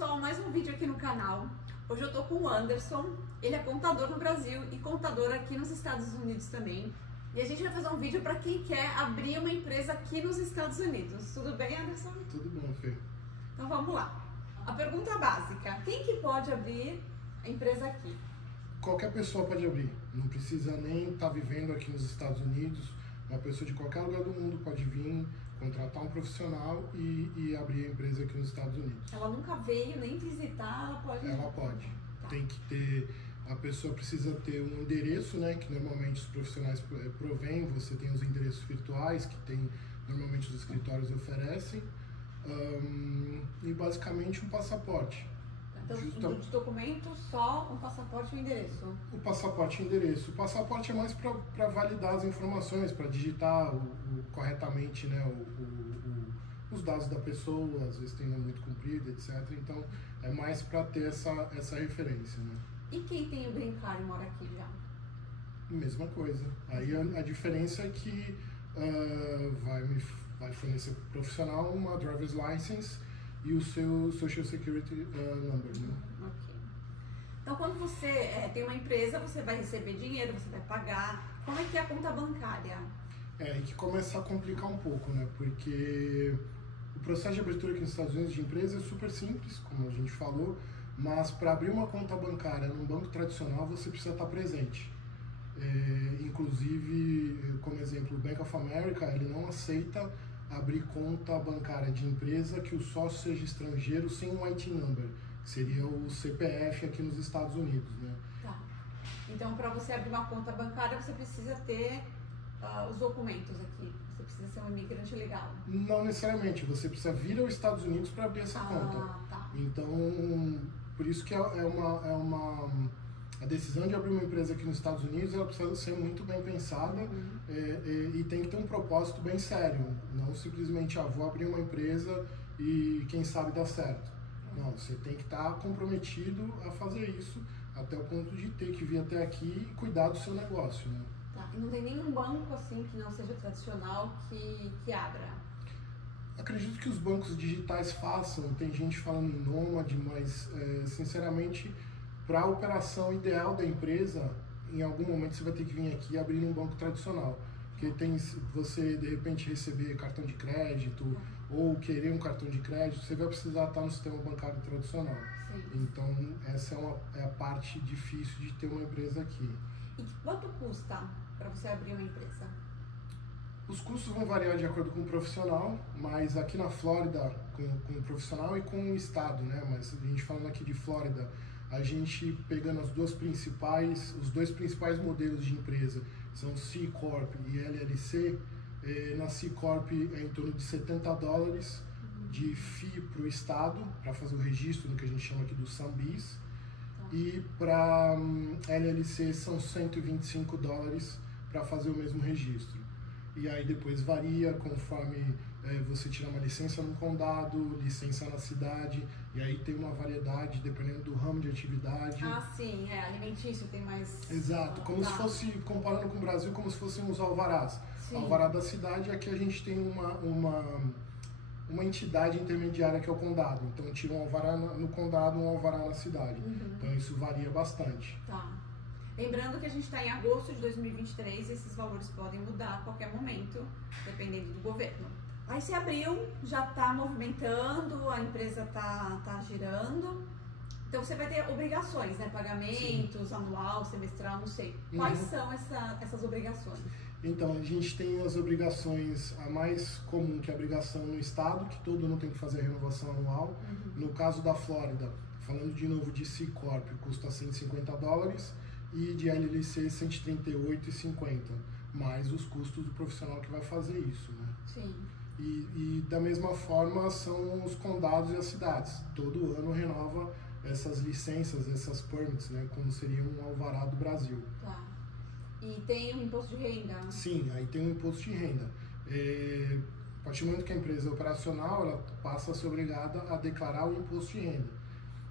pessoal, mais um vídeo aqui no canal. Hoje eu tô com o Anderson, ele é contador no Brasil e contador aqui nos Estados Unidos também. E a gente vai fazer um vídeo para quem quer abrir uma empresa aqui nos Estados Unidos. Tudo bem, Anderson? Tudo bom, Fê. Então vamos lá. A pergunta básica, quem que pode abrir a empresa aqui? Qualquer pessoa pode abrir, não precisa nem estar vivendo aqui nos Estados Unidos. Uma pessoa de qualquer lugar do mundo pode vir, contratar um profissional e abrir a empresa aqui nos Estados Unidos. Ela nunca veio nem visitar, ela pode? Ela pode. Tá. Tem que ter, a pessoa precisa ter um endereço, né, que normalmente os profissionais provêm. Você tem os endereços virtuais que normalmente os escritórios oferecem, e basicamente um passaporte. Então, de documentos, só um passaporte e um endereço? O passaporte e endereço. O passaporte é mais para validar as informações, para digitar corretamente, né, os dados da pessoa, às vezes tem nome muito comprido, etc. Então, é mais para ter essa referência, né? E quem tem o Green Card e mora aqui já? Mesma coisa. Aí a diferença é que vai fornecer para o profissional uma driver's license e o seu Social Security number, né? Ok. Então, quando você tem uma empresa, você vai receber dinheiro, você vai pagar. Como é que é a conta bancária? É aí que começa a complicar um pouco, né? Porque o processo de abertura aqui nos Estados Unidos de empresa é super simples, como a gente falou, mas para abrir uma conta bancária num banco tradicional, você precisa estar presente. Inclusive, como exemplo, o Bank of America, ele não aceita abrir conta bancária de empresa que o sócio seja estrangeiro sem um IT number, que seria o CPF aqui nos Estados Unidos, né? Tá. Então, para você abrir uma conta bancária, você precisa ter os documentos aqui. Você precisa ser um imigrante legal. Não necessariamente. Você precisa vir aos Estados Unidos para abrir essa conta. Tá. Então, por isso que a decisão de abrir uma empresa aqui nos Estados Unidos, ela precisa ser muito bem pensada, e tem que ter um propósito bem sério. Não simplesmente, vou abrir uma empresa e quem sabe dá certo. Não, você tem que estar comprometido a fazer isso até o ponto de ter que vir até aqui e cuidar do seu negócio, né? Tá. E não tem nenhum banco assim que não seja tradicional que abra? Acredito que os bancos digitais façam, tem gente falando em Nômade, mas sinceramente, para a operação ideal da empresa, em algum momento você vai ter que vir aqui e abrir um banco tradicional. Porque você de repente receber cartão de crédito ou querer um cartão de crédito, você vai precisar estar no sistema bancário tradicional. Sim. Então essa é a parte difícil de ter uma empresa aqui. E quanto custa para você abrir uma empresa? Os custos vão variar de acordo com o profissional, mas aqui na Flórida, com o profissional e com o estado, né? Mas a gente falando aqui de Flórida, a gente pegando os dois principais modelos de empresa, são C Corp e LLC. Na C Corp é em torno de $70 de FII para o estado, para fazer o registro no que a gente chama aqui do SAMBIS. E para LLC são $125 para fazer o mesmo registro. E aí depois varia conforme você tira uma licença no condado, licença na cidade, e aí tem uma variedade dependendo do ramo de atividade. Sim, alimentício tem mais... Exato, como se fosse, comparando com o Brasil, como se fossem os alvarás. Sim. Alvará da cidade, aqui a gente tem uma entidade intermediária que é o condado. Então tira um alvará no condado, um alvará na cidade. Então isso varia bastante. Tá. Lembrando que a gente está em agosto de 2023 e esses valores podem mudar a qualquer momento, dependendo do governo. Aí você abriu, já está movimentando, a empresa está girando. Então você vai ter obrigações, né? Pagamentos, sim, anual, semestral, não sei. Quais são essas obrigações? Então, a gente tem as obrigações, a mais comum, que é a obrigação no estado, que todo ano tem que fazer a renovação anual. No caso da Flórida, falando de novo de C Corp, custa $150 e de LLC $138,50, mais os custos do profissional que vai fazer isso, né? Sim. E da mesma forma são os condados e as cidades. Todo ano renova essas licenças, essas permits, né? Como seria um alvará do Brasil. Tá. E tem um imposto de renda? Sim, aí tem um imposto de renda. A partir do momento que a empresa é operacional, ela passa a ser obrigada a declarar o imposto de renda.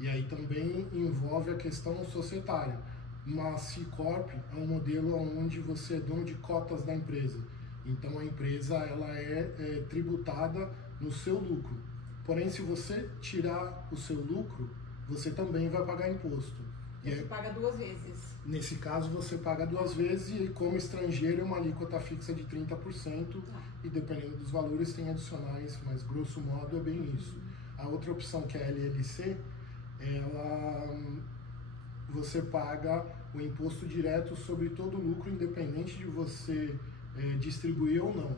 E aí também envolve a questão societária. Uma C Corp é um modelo onde você é dono de cotas da empresa. Então a empresa ela é tributada no seu lucro. Porém, se você tirar o seu lucro, você também vai pagar imposto. Você paga 2 vezes. Nesse caso, você paga 2 vezes e como estrangeiro é uma alíquota fixa de 30% e dependendo dos valores tem adicionais, mas grosso modo é bem isso. A outra opção que é a LLC, você paga o imposto direto sobre todo o lucro, independente de você distribuir ou não.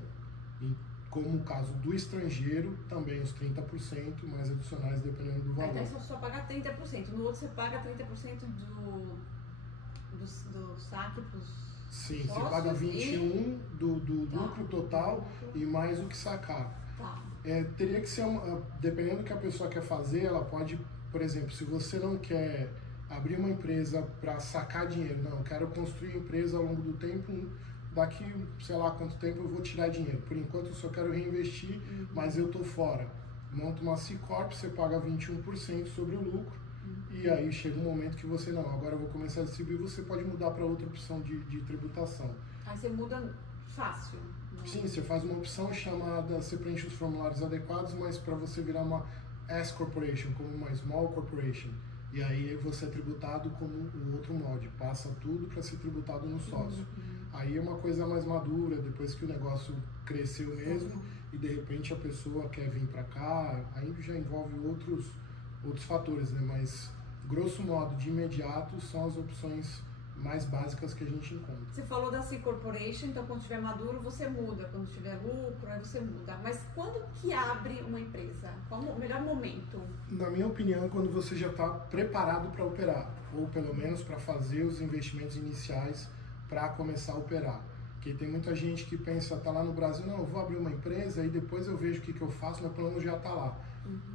Como o caso do estrangeiro, também os 30%, mais adicionais dependendo do valor. Então você só paga 30%, no outro você paga 30% do saque para os Sim, você paga 21% do lucro total e mais o que sacar. Tá. Teria que ser, dependendo do que a pessoa quer fazer, ela pode, por exemplo, se você não quer abrir uma empresa para sacar dinheiro, não, eu quero construir empresa ao longo do tempo, daqui, sei lá quanto tempo eu vou tirar dinheiro. Por enquanto eu só quero reinvestir, mas eu tô fora. Monta uma C Corp, você paga 21% sobre o lucro, e aí chega um momento que você, não, agora eu vou começar a distribuir, você pode mudar para outra opção de tributação. Aí você muda fácil. Sim, você faz uma opção chamada, você preenche os formulários adequados, mas para você virar uma S Corporation, como uma Small Corporation. E aí você é tributado como o outro molde, passa tudo para ser tributado no sócio. Aí é uma coisa mais madura, depois que o negócio cresceu mesmo e de repente a pessoa quer vir para cá, aí já envolve outros fatores, né? Mas grosso modo, de imediato, são as opções mais básicas que a gente encontra. Você falou da C Corporation, então quando estiver maduro você muda, quando tiver lucro aí você muda. Mas quando que abre uma empresa? Qual o melhor momento? Na minha opinião, quando você já está preparado para operar, ou pelo menos para fazer os investimentos iniciais para começar a operar. Porque tem muita gente que pensa, tá lá no Brasil, não, eu vou abrir uma empresa e depois eu vejo o que eu faço, meu plano já está lá.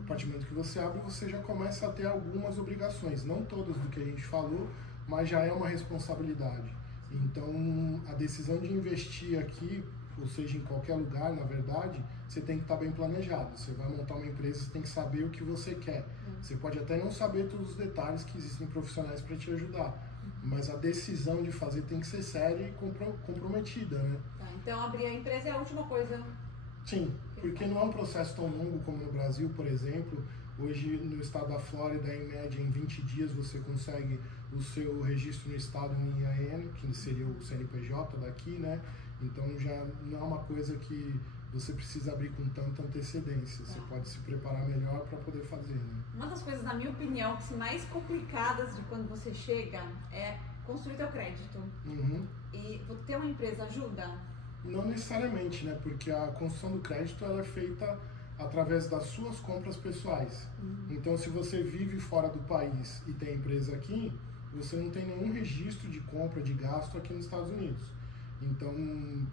A partir do momento que você abre, você já começa a ter algumas obrigações, não todas do que a gente falou, mas já é uma responsabilidade. Então, a decisão de investir aqui, ou seja, em qualquer lugar, na verdade, você tem que estar bem planejado. Você vai montar uma empresa, você tem que saber o que você quer. Você pode até não saber todos os detalhes, que existem profissionais para te ajudar, mas a decisão de fazer tem que ser séria e comprometida, né? Tá, então, abrir a empresa é a última coisa. Sim, porque não é um processo tão longo como no Brasil, por exemplo. Hoje, no estado da Flórida, em média, em 20 dias, você consegue o seu registro no estado em IAN, que seria o CNPJ daqui, né? Então, já não é uma coisa que você precisa abrir com tanta antecedência. Você pode se preparar melhor para poder fazer, né? Uma das coisas, na minha opinião, que são mais complicadas de quando você chega é construir teu crédito. E ter uma empresa ajuda? Não necessariamente, né? Porque a construção do crédito ela é feita através das suas compras pessoais. Então, se você vive fora do país e tem empresa aqui, você não tem nenhum registro de compra, de gasto aqui nos Estados Unidos. Então,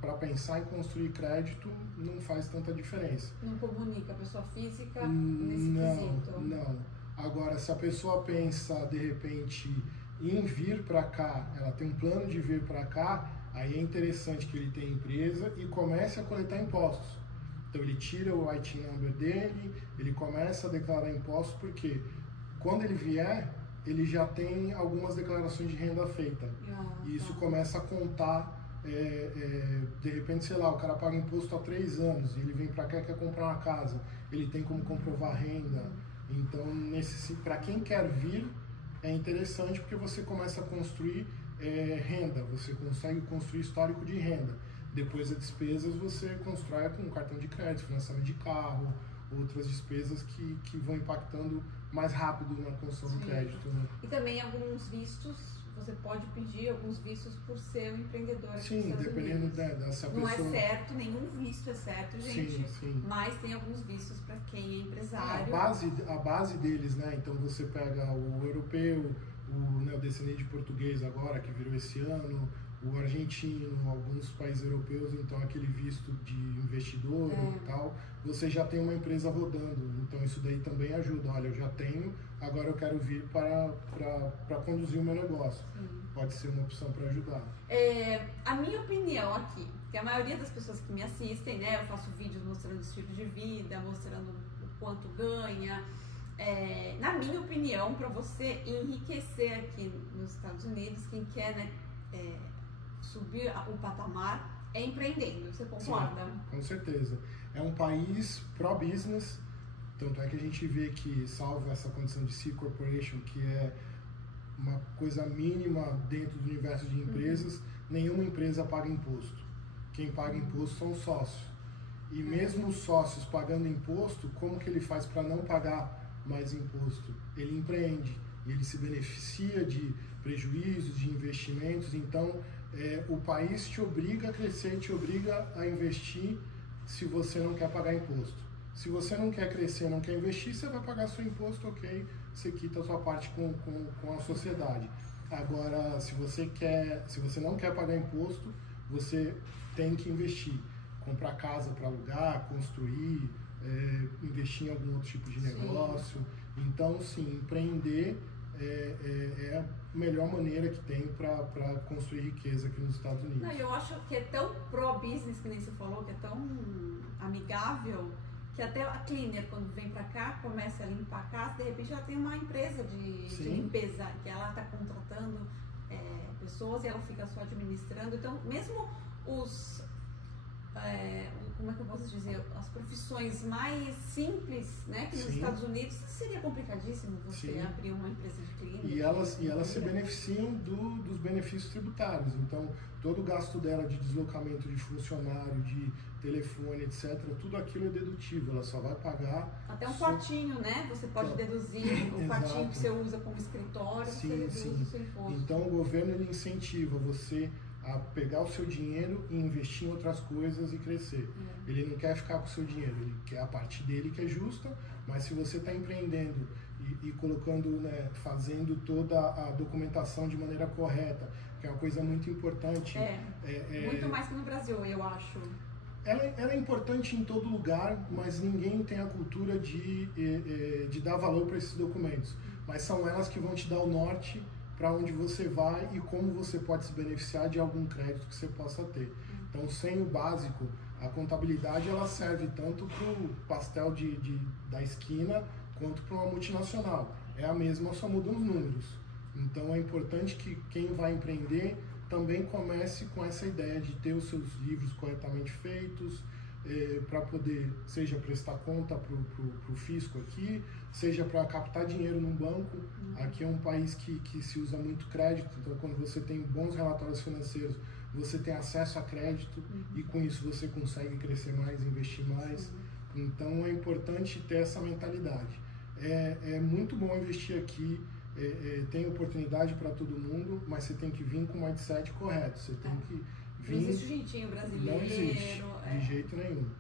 para pensar em construir crédito, não faz tanta diferença. Não comunica a pessoa física nesse quesito? Não. Agora, se a pessoa pensa, de repente, em vir para cá, ela tem um plano de vir para cá, aí é interessante que ele tenha empresa e comece a coletar impostos. Então ele tira o IT number dele, ele começa a declarar impostos, porque quando ele vier, ele já tem algumas declarações de renda feitas. E isso começa a contar, de repente, sei lá, o cara paga imposto há 3 anos, ele vem para cá e quer comprar uma casa, ele tem como comprovar renda. Então, para quem quer vir, é interessante porque você começa a construir renda, você consegue construir histórico de renda. Depois das despesas você constrói com cartão de crédito, financiamento de carro, outras despesas que vão impactando mais rápido na construção do crédito, né? E também alguns vistos, você pode pedir alguns vistos por ser um empreendedor aqui Sim, nos Estados dependendo Unidos. dessa Não pessoa. é certo, nenhum visto é certo, gente. Sim. Mas tem alguns vistos para quem é empresário. A base deles, né? Então você pega o europeu, o descendente português agora, que virou esse ano, o argentino, alguns países europeus, então aquele visto de investidor e tal, você já tem uma empresa rodando, então isso daí também ajuda. Olha, eu já tenho, agora eu quero vir para conduzir o meu negócio. Pode ser uma opção para ajudar. A minha opinião aqui, que a maioria das pessoas que me assistem, né, eu faço vídeos mostrando o estilo de vida, mostrando o quanto ganha. Na minha opinião, para você enriquecer aqui nos Estados Unidos, quem quer, né, subir o patamar, é empreendendo. Você concorda? Sim, com certeza. É um país pró-business, Tanto é que a gente vê que, salvo essa condição de C Corporation, que é uma coisa mínima dentro do universo de empresas, nenhuma empresa paga imposto. Quem paga imposto são os sócios. E mesmo os sócios pagando imposto, como que ele faz para não pagar mais imposto? Ele empreende e ele se beneficia de prejuízos, de investimentos. Então, o país te obriga a crescer, te obriga a investir se você não quer pagar imposto. Se você não quer crescer, não quer investir, você vai pagar seu imposto, ok, você quita a sua parte com a sociedade. Agora, se você não quer pagar imposto, você tem que investir. Comprar casa para alugar, construir, investir em algum outro tipo de negócio. Sim. Então, sim, empreender é a melhor maneira que tem para construir riqueza aqui nos Estados Unidos. Não, eu acho que é tão pro-business, que nem você falou, que é tão amigável, que até a cleaner, quando vem para cá, começa a limpar a casa, de repente ela tem uma empresa de limpeza, que ela está contratando pessoas e ela fica só administrando. Então, mesmo os... como é que eu posso dizer, as profissões mais simples, né, que nos Estados Unidos seria complicadíssimo você abrir uma empresa de clínica. E elas se beneficiam dos benefícios tributários. Então, todo o gasto dela de deslocamento de funcionário, de telefone, etc., tudo aquilo é dedutível. Ela só vai pagar... Até um quartinho, né? Você pode deduzir o quartinho que você usa como escritório, você deduz o seu imposto. Então, o governo ele incentiva você a pegar o seu dinheiro e investir em outras coisas e crescer. Ele não quer ficar com o seu dinheiro, ele quer a parte dele que é justa, mas se você está empreendendo e colocando, né, fazendo toda a documentação de maneira correta, que é uma coisa muito importante. Muito mais que no Brasil, eu acho. Ela é importante em todo lugar, mas ninguém tem a cultura de dar valor para esses documentos. Mas são elas que vão te dar o norte para onde você vai e como você pode se beneficiar de algum crédito que você possa ter. Então, sem o básico, a contabilidade ela serve tanto para o pastel da esquina quanto para uma multinacional. É a mesma, só mudam os números. Então, é importante que quem vai empreender também comece com essa ideia de ter os seus livros corretamente feitos, para poder, seja prestar conta para o fisco aqui, seja para captar dinheiro num banco. Aqui é um país que se usa muito crédito, então quando você tem bons relatórios financeiros, você tem acesso a crédito e com isso você consegue crescer mais, investir mais. Então é importante ter essa mentalidade. É muito bom investir aqui, tem oportunidade para todo mundo, mas você tem que vir com o mindset correto, você tem que vir... Não existe jeitinho brasileiro. Não existe, de jeito nenhum.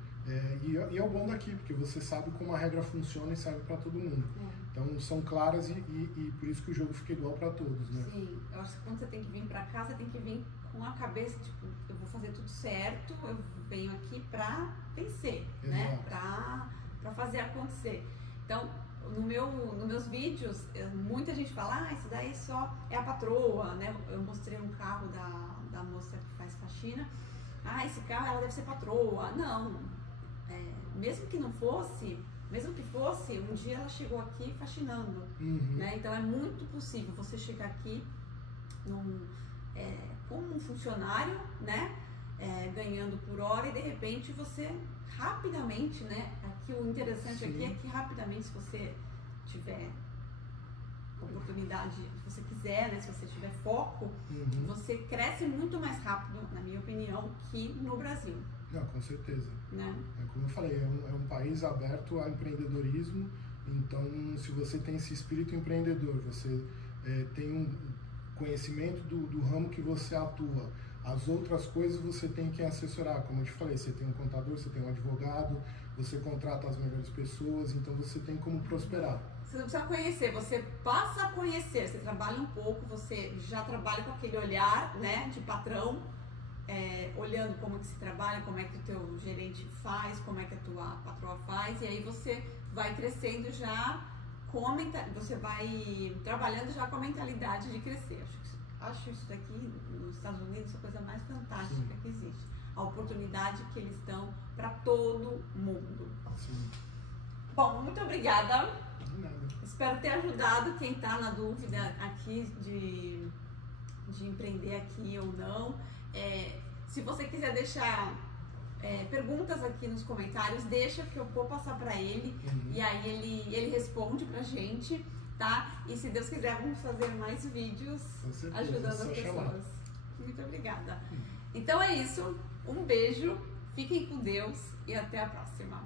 E é o bom daqui, porque você sabe como a regra funciona e serve para todo mundo. Então são claras e por isso que o jogo fica igual para todos, né? Sim, eu acho que quando você tem que vir para cá, você tem que vir com a cabeça, tipo, eu vou fazer tudo certo, eu venho aqui para vencer, né? Para fazer acontecer. Então, nos meus vídeos, muita gente fala, isso daí só é a patroa, né? Eu mostrei um carro da moça que faz faxina, esse carro ela deve ser patroa. Não, mesmo que não fosse, mesmo que fosse, um dia ela chegou aqui faxinando, né? Então é muito possível você chegar aqui como um funcionário, né? Ganhando por hora e de repente você rapidamente, né? Aqui o interessante aqui é que rapidamente, se você tiver oportunidade, se você quiser, né? Se você tiver foco, você cresce muito mais rápido, na minha opinião, que no Brasil. Não, com certeza. Né? Como eu falei, é um país aberto a empreendedorismo, então se você tem esse espírito empreendedor, você tem um conhecimento do ramo que você atua, as outras coisas você tem que assessorar, como eu te falei, você tem um contador, você tem um advogado, você contrata as melhores pessoas, então você tem como prosperar. Você não precisa conhecer, você passa a conhecer, você trabalha um pouco, você já trabalha com aquele olhar, né, de patrão, olhando como que se trabalha, como é que o teu gerente faz, como é que a tua patroa faz, e aí você vai crescendo já você vai trabalhando já com a mentalidade de crescer. Acho isso daqui nos Estados Unidos a coisa mais fantástica que existe. A oportunidade que eles dão para todo mundo. Sim. Bom, muito obrigada. De nada. Espero ter ajudado quem está na dúvida aqui de empreender aqui ou não. Se você quiser deixar perguntas aqui nos comentários, deixa que eu vou passar para ele e aí ele responde pra gente, tá? E se Deus quiser, vamos fazer mais vídeos ajudando as pessoas. Muito obrigada. Então é isso, um beijo, fiquem com Deus e até a próxima.